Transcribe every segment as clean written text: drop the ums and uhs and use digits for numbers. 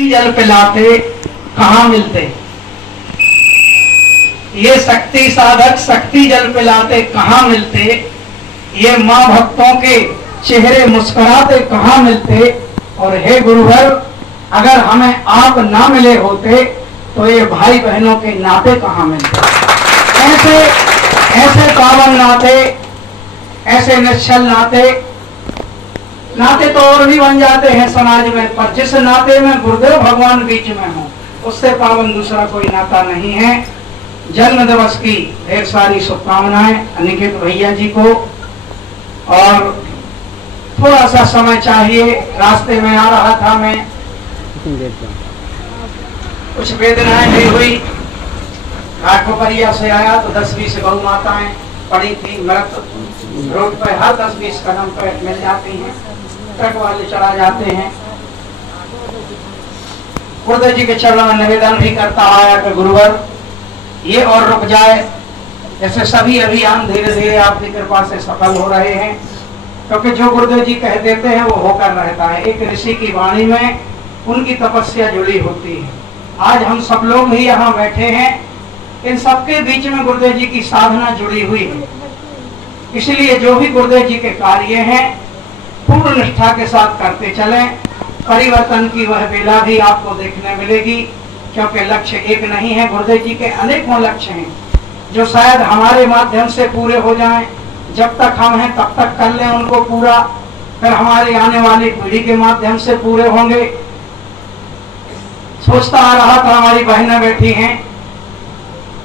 जल पिलाते कहाँ मिलते, ये शक्ति साधक शक्ति जल पिलाते कहाँ मिलते, ये माँ भक्तों के चेहरे मुस्कुराते कहाँ मिलते। और हे गुरुवर, अगर हमें आप ना मिले होते तो ये भाई बहनों के नाते कहाँ मिलते। ऐसे ऐसे पावन नाते, ऐसे निश्चल नाते तो और भी बन जाते हैं समाज में, पर जिस नाते में गुरुदेव भगवान बीच में हो उससे पावन दूसरा कोई नाता नहीं है। जन्म दिवस की ढेर सारी शुभकामनाएं अनिकेत भैया जी को। और थोड़ा सा समय चाहिए, रास्ते में आ रहा था मैं, कुछ वेदनाएं भी हुई। घाटोपरिया से आया तो 10-20 गौ माताएं पड़ी थी मृत, रोड पर हर 10-20 कदम पर मिल जाती हैं, ट्रक वाले चढ़ा जाते हैं। गुरुदेव जी के चरणों में निवेदन भी करता आया कि गुरुवर ये और रुक जाए। जैसे सभी अभियान धीरे धीरे आपकी कृपा से सफल हो रहे हैं, क्योंकि जो गुरुदेव जी कह देते हैं वो होकर रहता है। एक ऋषि की वाणी में उनकी तपस्या जुड़ी होती है। आज हम सब लोग ही यहाँ बैठे हैं, इन सबके बीच में गुरुदेव जी की साधना जुड़ी हुई है। इसलिए जो भी गुरुदेव जी के कार्य हैं पूर्ण निष्ठा के साथ करते चलें। परिवर्तन की वह बेला भी आपको देखने मिलेगी, क्योंकि लक्ष्य एक नहीं है। गुरुदेव जी के अनेकों लक्ष्य हैं जो शायद हमारे माध्यम से पूरे हो जाएं। जब तक हम हैं तब तक कर लें उनको पूरा, फिर हमारी आने वाली पीढ़ी के माध्यम से पूरे होंगे। सोचता आ रहा था, हमारी बहनें बैठी हैं,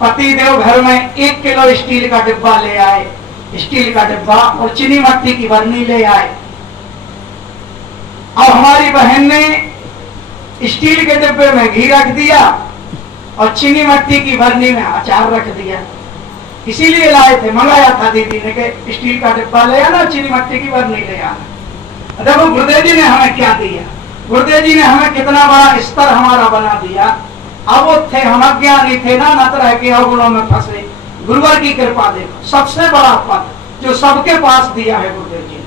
पति देव घर में 1 किलो स्टील का डिब्बा ले आए, स्टील का डिब्बा और चीनी मट्टी की बरनी ले आए। अब हमारी बहन ने स्टील के डिब्बे में घी रख दिया और चीनी मट्टी की बरनी में अचार रख दिया। इसीलिए लाए थे, मंगाया था दीदी ने कि स्टील का डिब्बा ले आना, चीनी मट्टी की बरनी ले आना। देखो गुरुदेव जी ने हमें क्या दिया, गुरुदेव जी ने हमें कितना बड़ा स्तर हमारा बना दिया। अब वो थे, हम अज्ञानी थे ना, न तरह के अवगुणों में फंसे। गुरुवर की कृपा देखो, सबसे बड़ा पद जो सबके पास दिया है गुरुदेव जी ने।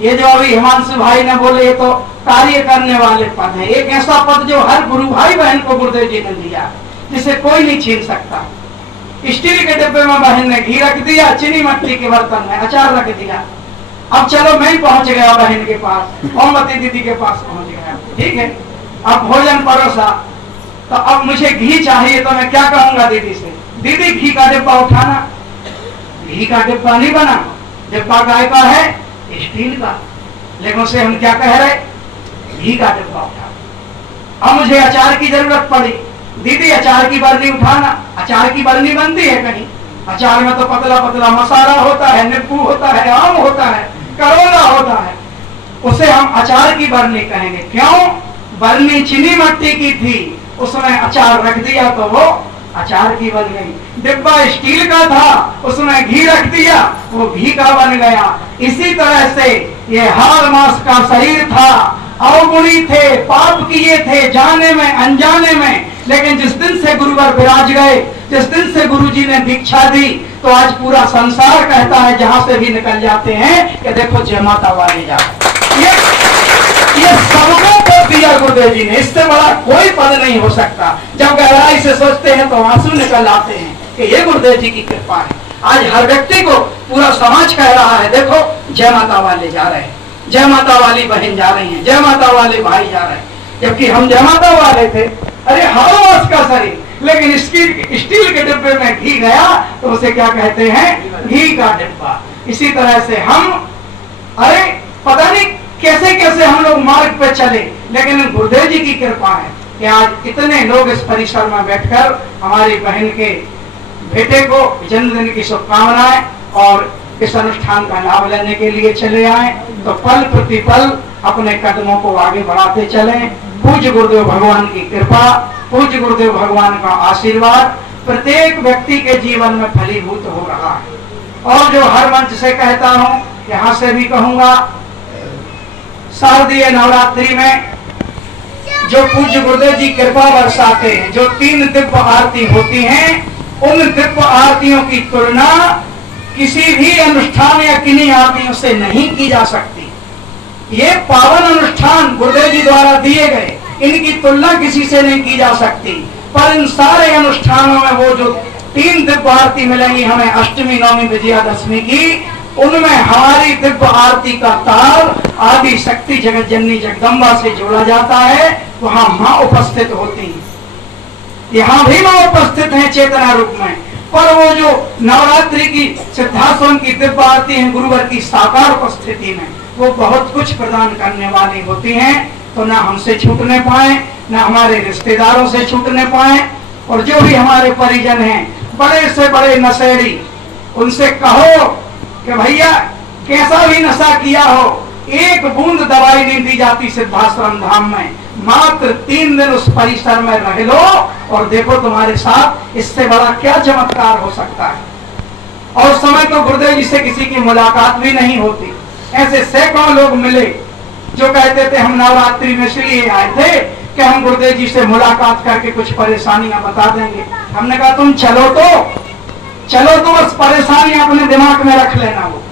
ये जो अभी हिमांशु भाई ने बोले, ये तो कार्य करने वाले पद है। एक ऐसा पद जो हर गुरु भाई बहन को गुरुदेव जी ने दिया है, जिसे कोई नहीं छीन सकता। स्टील के डिब्बे में बहन ने घी रख दिया, चीनी मट्टी के बर्तन में अचार रख दिया। अब चलो मैं ही पहुंच गया बहन के पास, मोमबत्ती दीदी के पास पहुंच गया, ठीक है। अब भोजन परोसा, तो अब मुझे घी चाहिए, तो मैं क्या कहूंगा दीदी से, दीदी घी का डिब्बा उठाना। घी का डिब्बा नहीं बना, डिब्बा गाय का है, स्टील का, लेकिन उसे हम क्या कह रहे, घी का डिब्बा उठा। अब मुझे अचार की जरूरत पड़ी, दीदी अचार की बरनी उठाना। अचार की बरनी बनती है कहीं, अचार में तो पतला पतला मसाला होता है, नींबू होता है, आम होता है, करोला होता है, उसे हम अचार की बरनी कहेंगे। क्यों? बरनी चीनी मट्टी की थी, उसमें अचार रख दिया तो वो अचार की बन गई। डिब्बा स्टील का था, उसमें घी रख दिया, वो घी का बन गया। इसी तरह से ये हाड़ मांस का शरीर था, अवगुणी थे, पाप किए थे जाने में अनजाने में, लेकिन जिस दिन से गुरुवर विराज गए, जिस दिन से गुरुजी ने दीक्षा दी, तो आज पूरा संसार कहता है, जहां से भी निकल जाते हैं कि देखो जय माता वाली जाओ। ये सबको पद दिया गुरुदेव जी ने, इससे बड़ा कोई पद नहीं हो सकता। जब गहराई से सोचते हैं तो आंसू निकल आते हैं कि ये गुरुदेव जी की कृपा है। आज हर व्यक्ति को पूरा समाज कह रहा है, देखो जय माता वाले जा रहे हैं, जय माता वाली बहन जा रही है, जय माता वाले भाई जा रहे हैं। जबकि हम जय माता वाले थे, अरे हाड़ मांस का शरीर, लेकिन स्टील के डिब्बे में घी गया तो उसे क्या कहते हैं, घी का डिब्बा। इसी तरह से हम, अरे पता नहीं कैसे कैसे हम लोग मार्ग पे चले, लेकिन गुरुदेव जी की कृपा है कि आज इतने लोग इस परिसर में बैठकर हमारी बहन के बेटे को जन्मदिन की शुभकामनाएं और इस अनुष्ठान का लाभ लेने के लिए चले आए। तो पल प्रतिपल अपने कदमों को आगे बढ़ाते चलें। पूज्य गुरुदेव भगवान की कृपा, पूज्य गुरुदेव भगवान का आशीर्वाद प्रत्येक व्यक्ति के जीवन में फलीभूत हो रहा है। और जो हर मंच से कहता हूँ, यहाँ से भी कहूंगा, शारदीय नवरात्रि में जो पूज्य गुरुदेव जी कृपा बरसाते हैं, जो 3 दिव्य आरती होती हैं, उन दिव्य आरतियों की तुलना किसी भी अनुष्ठान या किन्हीं आरतियों से नहीं की जा सकती। ये पावन अनुष्ठान गुरुदेव जी द्वारा दिए गए, इनकी तुलना किसी से नहीं की जा सकती। पर इन सारे अनुष्ठानों में वो जो 3 दिव्य आरती मिलेंगी हमें अष्टमी, नवमी, विजयादशमी की, उनमें हमारी दिव्य आरती का ताल आदि शक्ति जगत जननी जगदम्बा से जोड़ा जाता है। वहां मां उपस्थित होती है, यहाँ भी मां उपस्थित है चेतना रूप में। पर वो जो नवरात्रि की सिद्धाश्रम की दिव्य आरती है गुरुवर की साकार उपस्थिति में, वो बहुत कुछ प्रदान करने वाली होती हैं। तो ना हमसे छूटने पाए, ना हमारे रिश्तेदारों से छूटने पाए। और जो भी हमारे परिजन हैं, बड़े से बड़े नशेड़ी, उनसे कहो कि भैया कैसा भी नशा किया हो, एक बूंद दवाई नहीं दी जाती सिद्धाश्रम धाम में। मात्र 3 दिन उस परिसर में रह लो और देखो तुम्हारे साथ इससे बड़ा क्या चमत्कार हो सकता है। और समय तो गुरुदेव जी से किसी की मुलाकात भी नहीं होती। ऐसे सैकड़ों लोग मिले जो कहते थे हम नवरात्रि में इसलिए आए थे कि हम गुरुदेव जी से मुलाकात करके कुछ परेशानियां बता देंगे। हमने कहा तुम चलो तो बस परेशानियां अपने दिमाग में रख लेना वो,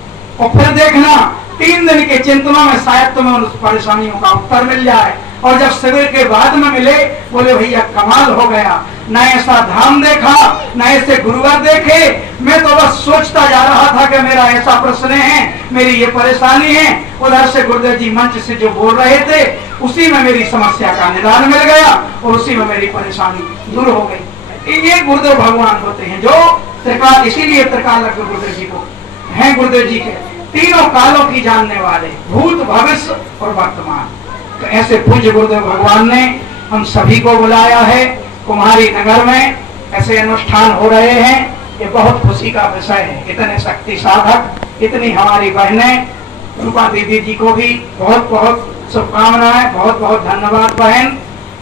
और फिर देखना 3 दिन के चिंतनों में शायद तुम्हें उन परेशानियों का उत्तर मिल जाए। और जब शिविर के बाद में मिले, बोले भैया कमाल हो गया, न ऐसा धाम देखा, न ऐसे गुरुवर देखे। मैं तो बस सोचता जा रहा था कि मेरा ऐसा प्रश्न है, मेरी ये परेशानी है। उधर से गुरुदेव जी मंच से जो बोल रहे थे, उसी में मेरी समस्या का निदान मिल गया और उसी में मेरी परेशानी दूर हो गई। ये गुरुदेव भगवान होते हैं जो त्रिकाल, इसीलिए त्रिकाल गुरुदेव जी को हैं। गुरुदेव जी के तीनों कालों की जानने वाले, भूत, भविष्य और वर्तमान। तो ऐसे पूज्य गुरुदेव भगवान ने हम सभी को बुलाया है। कुमारी नगर में ऐसे अनुष्ठान हो रहे हैं, ये बहुत खुशी का विषय है। इतने शक्ति साधक, इतनी हमारी बहनें, रूपा दीदी जी को भी बहुत बहुत शुभकामनाएं, बहुत बहुत धन्यवाद बहन।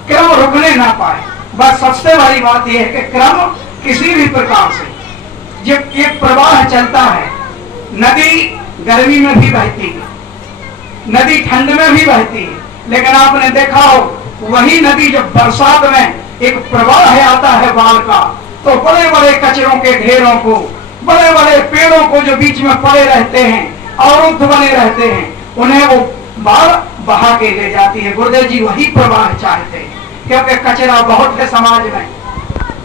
क्रम रुकने ना पाए, बस सबसे बड़ी बात यह है कि क्रम किसी भी प्रकार से, जब एक प्रवाह चलता है, नदी गर्मी में भी बहती है, नदी ठंड में भी बहती है, लेकिन आपने देखा हो वही नदी जब बरसात में एक प्रवाह आता है बाढ़ का, तो बड़े बड़े कचरों के ढेरों को, बड़े बड़े पेड़ों को जो बीच में पड़े रहते हैं, अवरुद्ध बने रहते हैं, उन्हें वो बाढ़ बहा के ले जाती है। गुरुदेव जी वही प्रवाह चाहते हैं, क्योंकि कचरा बहुत है समाज में,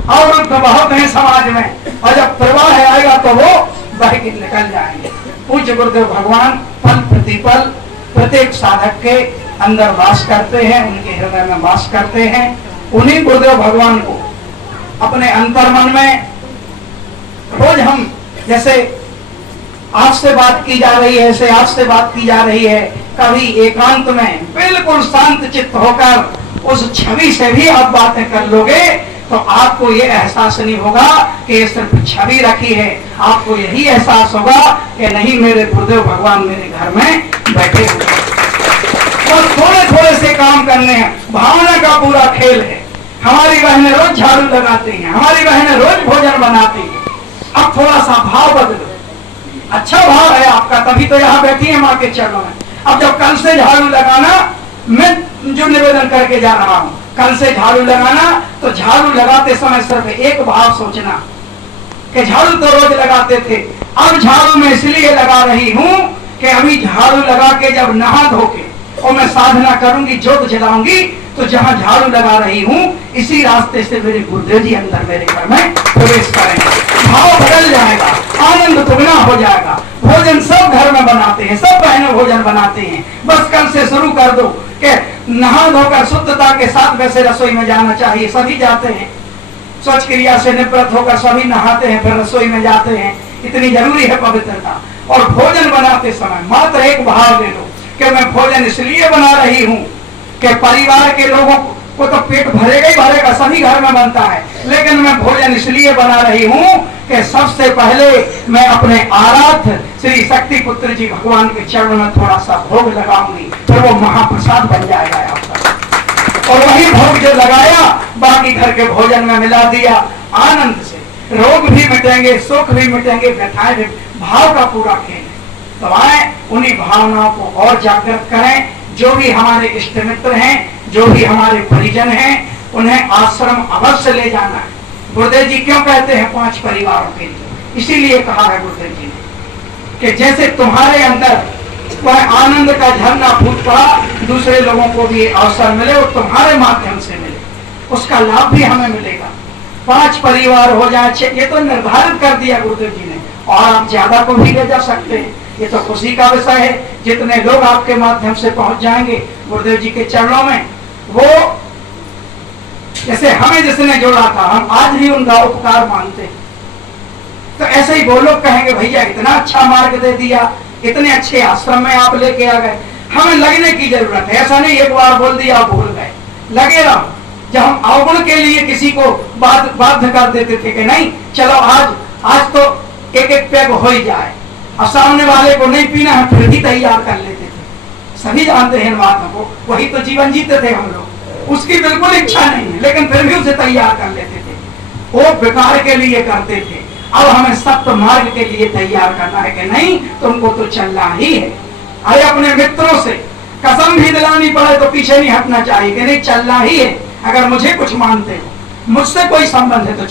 अवरुद्ध बहुत है समाज में, और जब प्रवाह आएगा तो वो बह के निकल जाएंगे। पूज्य गुरुदेव भगवान पल प्रतिपल प्रत्येक साधक के अंदर वास करते हैं, उनके हृदय में वास करते हैं। उन्हीं गुरुदेव भगवान को अपने अंतर्मन में रोज हम, जैसे आपसे बात की जा रही है, ऐसे आपसे बात की जा रही है, कभी एकांत में बिल्कुल शांत चित्त होकर उस छवि से भी आप बातें कर लोगे तो आपको ये एहसास नहीं होगा कि ये सिर्फ छवि रखी है। आपको यही एहसास होगा कि नहीं, मेरे गुरुदेव भगवान मेरे घर में बैठे हुए। और थोड़े थोड़े से काम करने हैं, भावना का पूरा खेल है। हमारी बहनें रोज झाड़ू लगाती हैं, हमारी बहनें रोज भोजन बनाती हैं। अब थोड़ा सा भाव बदलो, अच्छा भाव है आपका, तभी तो यहाँ बैठी है माँ के चरणों में। अब जब कल से झाड़ू लगाना, मैं जो निवेदन करके जा रहा हूँ, कल से झाड़ू लगाना, तो झाड़ू लगाते समय सिर्फ एक भाव सोचना कि झाड़ू तो रोज लगाते थे, अब झाड़ू मैं इसलिए लगा रही हूँ कि अभी झाड़ू लगा के जब नहा धो के और मैं साधना करूंगी, ज्योत जलाऊंगी, तो जहां झाड़ू लगा रही हूँ इसी रास्ते से मेरे गुरुदेव जी अंदर मेरे घर में प्रवेश करेंगे। भाव बदल जाएगा, आनंद दुगना हो जाएगा। भोजन सब घर में बनाते हैं, सब बहनें भोजन बनाते हैं। बस कल से शुरू कर दो कि नहा धोकर शुद्धता के साथ वैसे रसोई में जाना चाहिए। सभी जाते हैं, स्वच्छ क्रिया से निवृत्त होकर सभी नहाते हैं, फिर रसोई में जाते हैं। इतनी जरूरी है पवित्रता। और भोजन बनाते समय मात्र एक भाव ले लो कि मैं भोजन इसलिए बना रही हूँ कि परिवार के लोगों को तो पेट भरेगा ही भरेगा, सभी घर में बनता है, लेकिन मैं भोजन इसलिए बना रही हूँ कि सबसे पहले मैं अपने आराध्य श्री शक्ति पुत्र जी भगवान के चरण में थोड़ा सा भोग लगाऊंगी, फिर वो महाप्रसाद बन जाएगा आपका। और वही भोग जो लगाया बाकी घर के भोजन में मिला दिया, आनंद से रोग भी मिटेंगे, सुख भी मिटेंगे, व्यथाएं भी। भाव का पूरा खेल है। तो आए उन्हीं भावनाओं को और जागृत करें। जो भी हमारे इष्ट मित्र हैं, जो भी हमारे परिजन हैं, उन्हें आश्रम अवश्य ले जाना है। गुरुदेव जी क्यों कहते हैं 5 परिवारों के लिए? इसीलिए कहा है गुरुदेव जी ने कि जैसे तुम्हारे अंदर वह आनंद का झरना फूट पड़ा, दूसरे लोगों को भी अवसर मिले और तुम्हारे माध्यम से मिले, उसका लाभ भी हमें मिलेगा। 5 परिवार हो जाए, ये तो निर्धारित कर दिया गुरुदेव जी ने, और आप ज्यादा को भी ले जा सकते हैं। ये तो खुशी का विषय है, जितने लोग आपके माध्यम से पहुंच जाएंगे गुरुदेव जी के चरणों में, वो जैसे हमें जिसने जोड़ा था, हम आज भी उनका उपकार मानते हैं। तो ऐसे ही वो लोग कहेंगे भैया इतना अच्छा मार्ग दे दिया, इतने अच्छे आश्रम में आप लेके आ गए, हमें लगने की जरूरत है। ऐसा नहीं एक बार बोल दिया भूल गए, लगे रहो। जब हम अवगुण के लिए किसी को बाध्य कर देते थे कि नहीं चलो आज तो एक पैग हो ही जाए, और सामने वाले को नहीं पीना है फिर भी तैयार कर लेते थे। सभी जानते हैं इन बातों को, वही तो जीवन जीते थे हम लोग। उसकी बिल्कुल इच्छा नहीं है लेकिन फिर भी उसे तैयार कर लेते थे, वो विकार के लिए करते थे। अब हमें सप्त मार्ग के लिए तैयार करना है कि नहीं तुमको तो चलना ही है। अरे अपने मित्रों से कसम भी दिलानी पड़े तो पीछे नहीं हटना चाहिए कि नहीं चलना ही है। अगर मुझे कुछ मानते हो, मुझसे कोई संबंध है तो